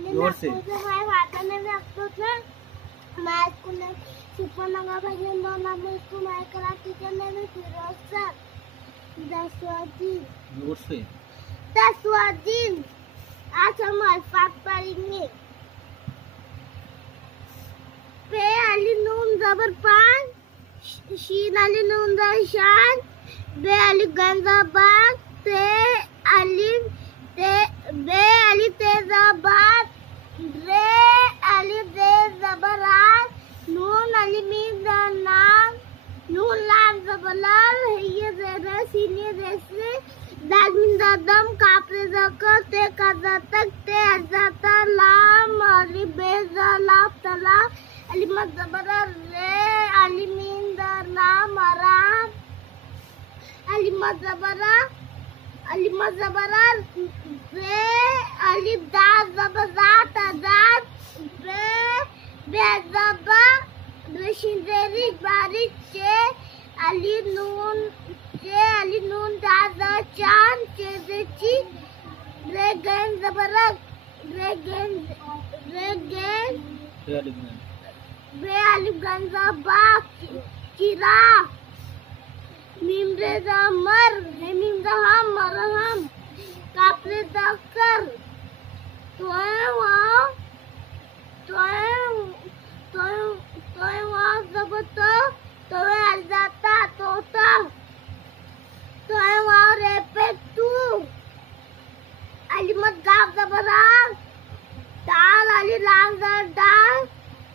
जोर से हमारे फादर ने भी आपको ना मैं स्कूल में सुपरनोवा भजन दो नाम स्कूल में करा टीचर ने भी फिरोज सर 10वां दिन जोर से 10वां दिन आज हम अल्फाब पढ़ेंगे। पे अली नून जबर पान शीन अली नून जबर शान बे अली गंजा बाग ते अली बे अली तेजाबाद रे अली दे जबरात नून अली मीम नाम नून लाम जबलाल ये ज़रा सीने जैसे दागमिन दादम कापरे जकर ते कजा तक ते अजाता लाम अली बेजा लाफ तला अली मजबरा रे अली मीम नाम आराम अली मजबरा रे अली दाद जबजात आजाद बेजबा रशिंदेरी बारिश चे अली नून दादा चांद चेज़ेची रे गन जबरक रे अली गंजा बाग चिरा मीम रेजा मर है मीम हम मरहम कापरे दकर तोए वहाँ जबता तोए अलजाता तोता तोए वहाँ रेपे तू अली मत गाव जबरा दाल अली लांगर दाल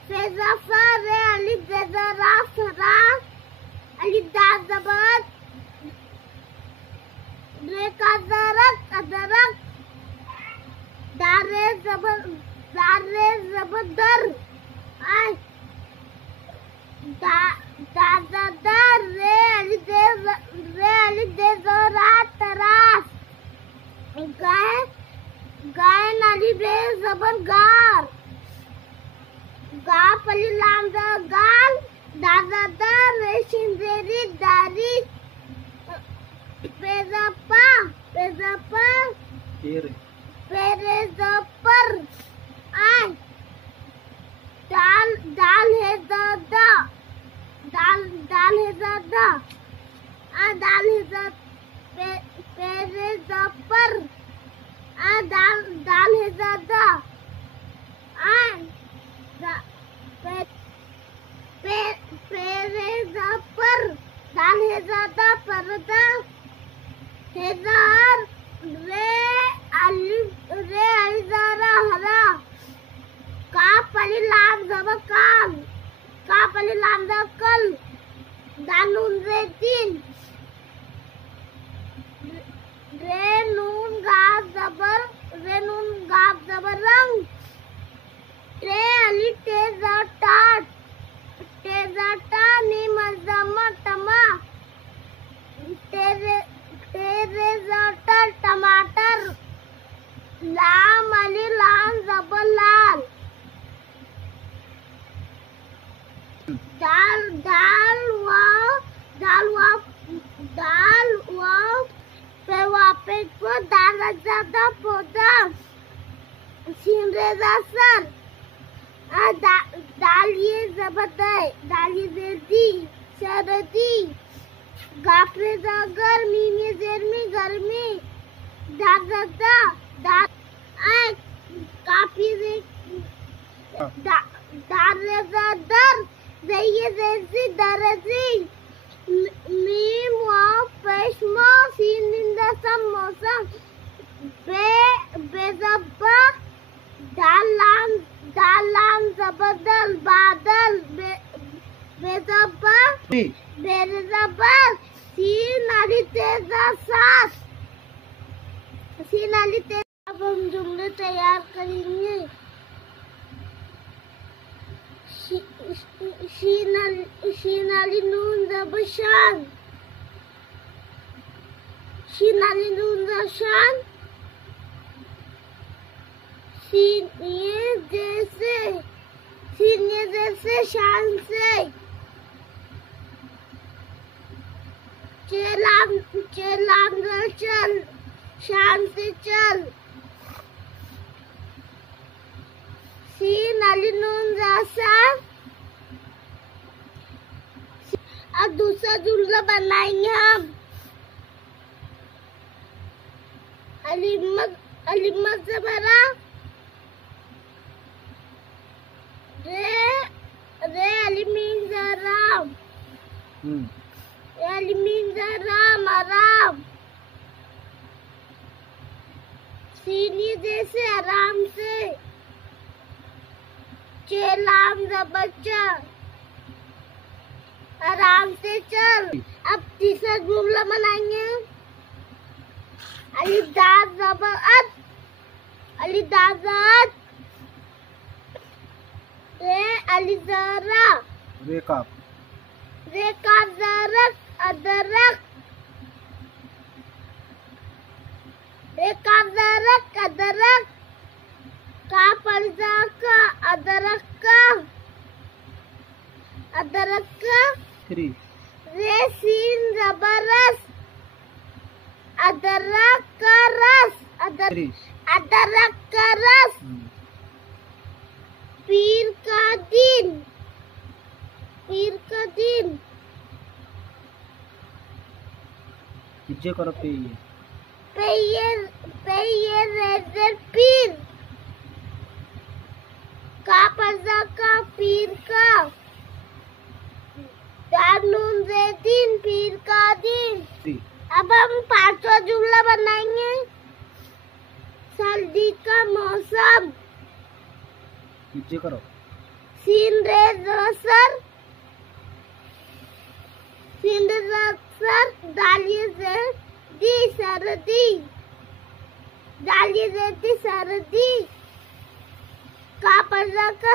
फेज़ाफा रे अली बेज़रा सरा अली दाल जबर रे कदरक दारे जबरदर आई दादादर रे अली दे जोरात तरास गाय नाली बे जबर गार गाप अली लाम गाल दादादर रे शिंदेरी दारी पेज़ापा पेरे जपर आई दाल है दादा दाल है दादा दाल है पेरे जपर दाल है दादा पेरे जपर दाल है दादा पर्दा हेजार रे अली ज़रा हरा काप अली लाम जबर काप अली लाम जबर कल दानून रे तीन रे नून गाफ जबर रंग रे अली तेजाटा नी मजमा तमा तेरे जटर टमाटर लाम अली लाम जबर लाल दाल पे वापे को दाल ज्यादा पौधा सीन रेजा सर दाल ये जबरदस्त दाल ये देती सरदी गापरे जागर मीमी जर्मी गर्मी दादा काफी दार जैसे जैसी दरजी मीम वाव पेशमा सीन निंदा सम मौसम बेजब्बा दालाम जबरदल बादल बेजब्बा बेजब्बा सीन अली तेजा सास सीन अली तेजा। अब हम जुमले तैयार करेंगे। शीन अली नून जबशान शीन अली नून जबशान सीन ये जैसे शान से चल शान से चल सीन अलिफ नून ज़ा अब दूसरा जुमला बनाएंगे हम। अलिफ मद ज़बरा रे अलिफ मीम ज़ा राम अलिफ मीम ज़ा राम आराम। सीनी जैसे आराम से चेलाम ज़ा बच्चा आराम से चल। अब तीसरा जुमला बनाएंगे। अलिफ दाल ज़बर अत अलिफ दाल ज़ात रे अलिफ ज़रा रे काफ ज़रक अदरक रे काफ ज़रक अदरक काफ अलज़ा का अदरक का थ्री रे सीन ज़बरस अदरक का रस थ्री अदरक का रस। पीर का दिन इज्जे करो पे ये रेजर पीर का पर्दा का पीर का दानून से दिन पीर का दिन। अब हम पांचवा जुमला बनाएंगे। सर्दी का मौसम इज्जे करो सीन रे सर डालिए से दी सर्दी का पर्दा का